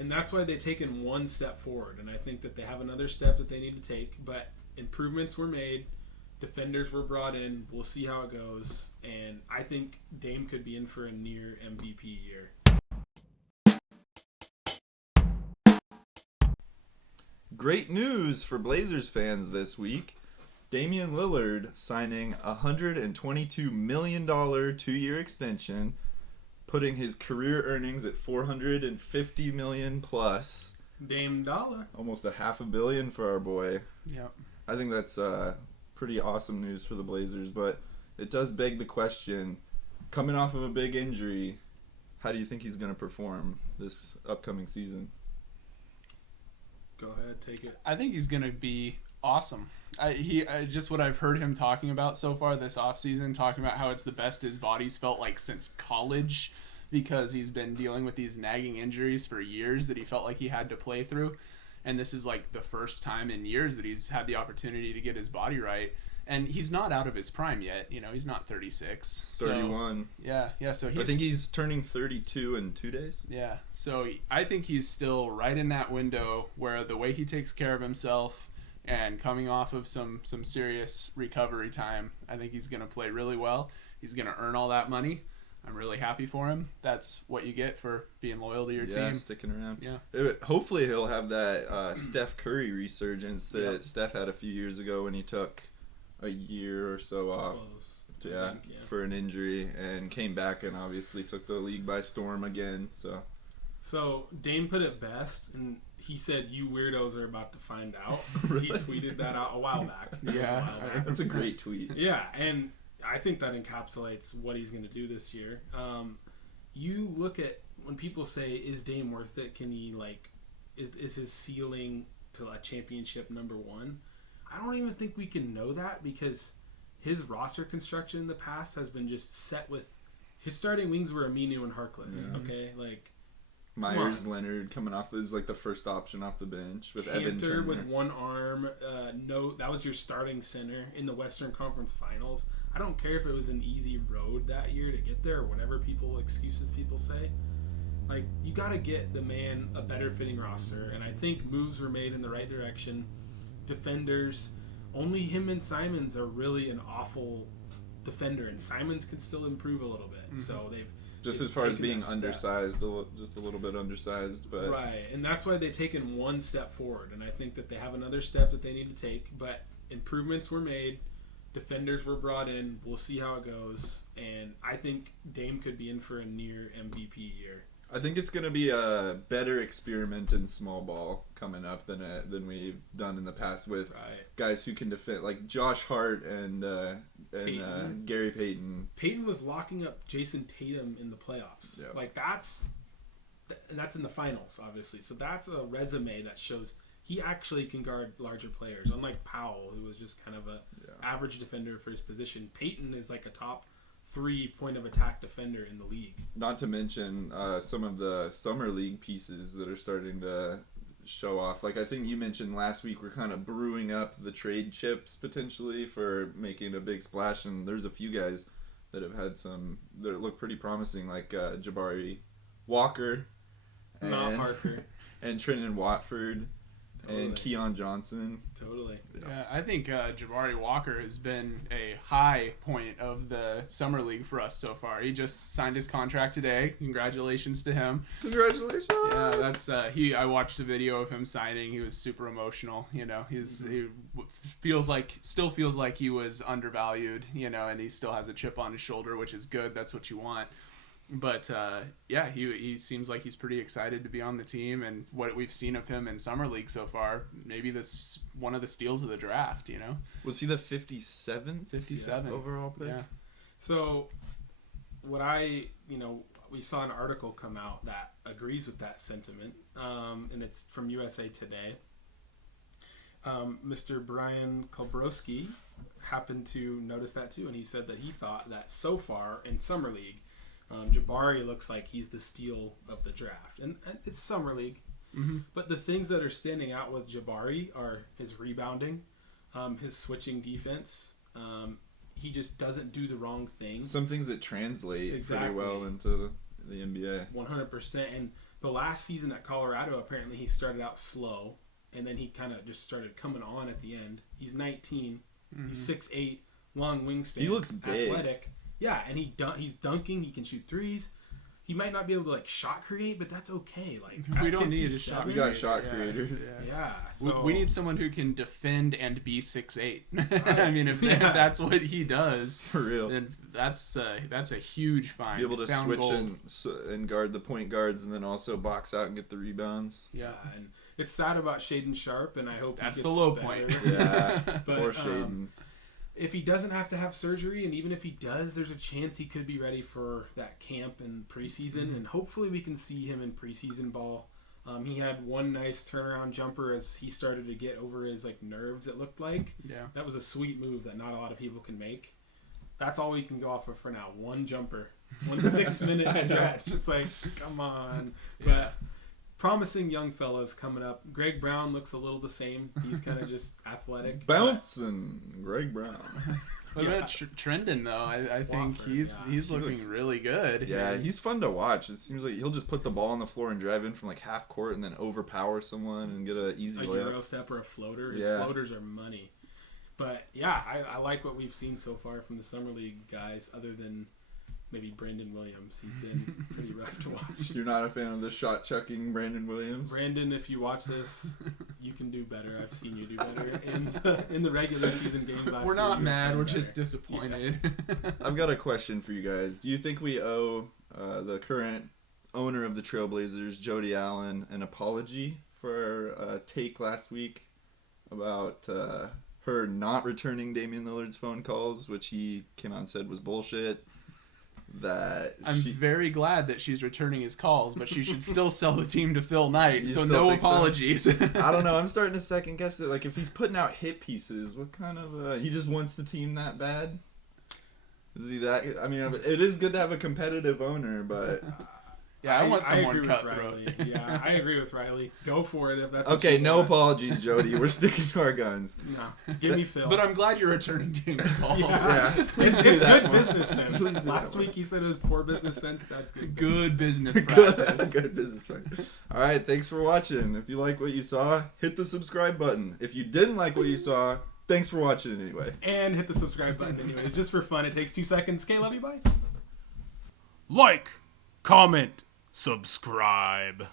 And that's why they've taken one step forward. And I think that they have another step that they need to take. But improvements were made. Defenders were brought in. We'll see how it goes. And I think Dame could be in for a near MVP year. Great news for Blazers fans this week. Damian Lillard signing a $122 million 2-year extension, putting his career earnings at $450 million plus. Dame Dollar. Almost $500 million for our boy. Yep. I think that's pretty awesome news for the Blazers, but it does beg the question, coming off of a big injury, how do you think he's going to perform this upcoming season? Go ahead, take it. I think he's going to be awesome. Just what I've heard him talking about so far this offseason, talking about how it's the best his body's felt like since college, because he's been dealing with these nagging injuries for years that he felt like he had to play through. And this is like the first time in years that he's had the opportunity to get his body right. And he's not out of his prime yet. You know, he's not 36. 31. So, yeah. So I think he's turning 32 in 2 days. Yeah. So I think he's still right in that window where the way he takes care of himself and coming off of some serious recovery time, I think he's going to play really well. He's going to earn all that money. I'm really happy for him. That's what you get for being loyal to your team. Yeah, sticking around. Yeah. Hopefully he'll have that Steph Curry resurgence that Steph had a few years ago when he took a year or so off for an injury and came back and obviously took the league by storm again. So Dame put it best, and he said, "You weirdos are about to find out." Really? He tweeted that out a while back. Yeah. That's a great tweet. Yeah, and I think that encapsulates what he's going to do this year. You look at when people say, "Is Dame worth it?" Can he is his ceiling to a championship number one? I don't even think we can know that because his roster construction in the past has been just set with his starting wings were Aminu and Harkless. Yeah. Okay, Myers Leonard coming off as the first option off the bench with Evan Turner with one arm. That was your starting center in the Western Conference Finals. I don't care if it was an easy road that year to get there or whatever excuses people say. You got to get the man a better fitting roster, and I think moves were made in the right direction. Defenders, only him and Simons are really an awful defender, and Simons can still improve a little bit. Mm-hmm. So just as far as being undersized, just a little bit undersized, but right, and that's why they've taken one step forward, and I think that they have another step that they need to take. But improvements were made, defenders were brought in. We'll see how it goes, and I think Dame could be in for a near MVP year. I think it's going to be a better experiment in small ball coming up than we've done in the past with guys who can defend, like Josh Hart and Gary Payton. Payton was locking up Jason Tatum in the playoffs. Yep. That's in the finals, obviously. So that's a resume that shows he actually can guard larger players, unlike Powell, who was just kind of a average defender for his position. Payton is like a top 3 point of attack defender in the league. Not to mention some of the summer league pieces that are starting to show off. I think you mentioned last week, we're kind of brewing up the trade chips potentially for making a big splash, and there's a few guys that have had some that look pretty promising, like Jabari Walker, not Parker, and Trenton Watford. Totally. And Keon Johnson. Totally. Yeah, I think Jabari Walker has been a high point of the summer league for us so far. He just signed his contract today. Congratulations to him. Congratulations. Yeah, that's I watched a video of him signing. He was super emotional. He still feels like he was undervalued. And he still has a chip on his shoulder, which is good. That's what you want. But he seems like he's pretty excited to be on the team, and what we've seen of him in summer league so far, maybe this one of the steals of the draft. Was he the 57th overall pick? Yeah. So what we saw an article come out that agrees with that sentiment, and it's from USA Today. Mr. Brian Kolbrowski happened to notice that too, and he said that he thought that so far in summer league, Jabari looks like he's the steal of the draft. And it's summer league. Mm-hmm. But the things that are standing out with Jabari are his rebounding, his switching defense. He just doesn't do the wrong thing. Some things that translate pretty well into the NBA. 100%. And the last season at Colorado, apparently he started out slow, and then he kind of just started coming on at the end. He's 19. Mm-hmm. He's 6'8", long wingspan. He looks big. Athletic. Yeah, and he's dunking. He can shoot threes. He might not be able to shot create, but that's okay. We don't need a shot. We got shot creators. Yeah. So, we need someone who can defend and be 6'8". I mean, if that's what he does, for real, then that's a huge find. Be able to switch and guard the point guards, and then also box out and get the rebounds. Yeah, and it's sad about Shaden Sharp, and I hope that's he gets the low better. point. Yeah, but, poor Shaden. If he doesn't have to have surgery, and even if he does, there's a chance he could be ready for that camp and preseason, and hopefully we can see him in preseason ball. He had one nice turnaround jumper as he started to get over his nerves, it looked like. Yeah. That was a sweet move that not a lot of people can make. That's all we can go off of for now. One jumper. 1 6-minute stretch. It's come on. Yeah. But promising young fellas coming up. Greg Brown looks a little the same. He's kind of just athletic. Bouncing Greg Brown. What about Trendon, though? I think Wofford, he's looking really good. Yeah, he's fun to watch. It seems like he'll just put the ball on the floor and drive in from half court and then overpower someone and get an easy layup. A Euro step or a floater. His floaters are money. But, yeah, I like what we've seen so far from the Summer League guys, other than maybe Brandon Williams. He's been pretty rough to watch. You're not a fan of the shot-chucking Brandon Williams? Brandon, if you watch this, you can do better. I've seen you do better in the regular season games last year. We're not mad. We're just disappointed. Yeah. I've got a question for you guys. Do you think we owe the current owner of the Trailblazers, Jody Allen, an apology for a take last week about her not returning Damian Lillard's phone calls, which he came out and said was bullshit? I'm very glad that she's returning his calls, but she should still sell the team to Phil Knight, so no apologies. So? I don't know. I'm starting to second guess it. If he's putting out hit pieces, what kind of he just wants the team that bad? Is he that? I mean, it is good to have a competitive owner, but yeah, I want someone cutthroat. Yeah, I agree with Riley. Go for it if that's okay. No apologies, Jody. We're sticking to our guns. No, give me Phil. But I'm glad you're returning Dame's calls. Yeah, please do that. It's good business sense. Last week he said it was poor business sense. That's good business practice. Good business practice. All right, thanks for watching. If you like what you saw, hit the subscribe button. If you didn't like what you saw, thanks for watching anyway. And hit the subscribe button anyway. Just for fun. It takes 2 seconds. Okay, love you. Bye. Like, comment, subscribe.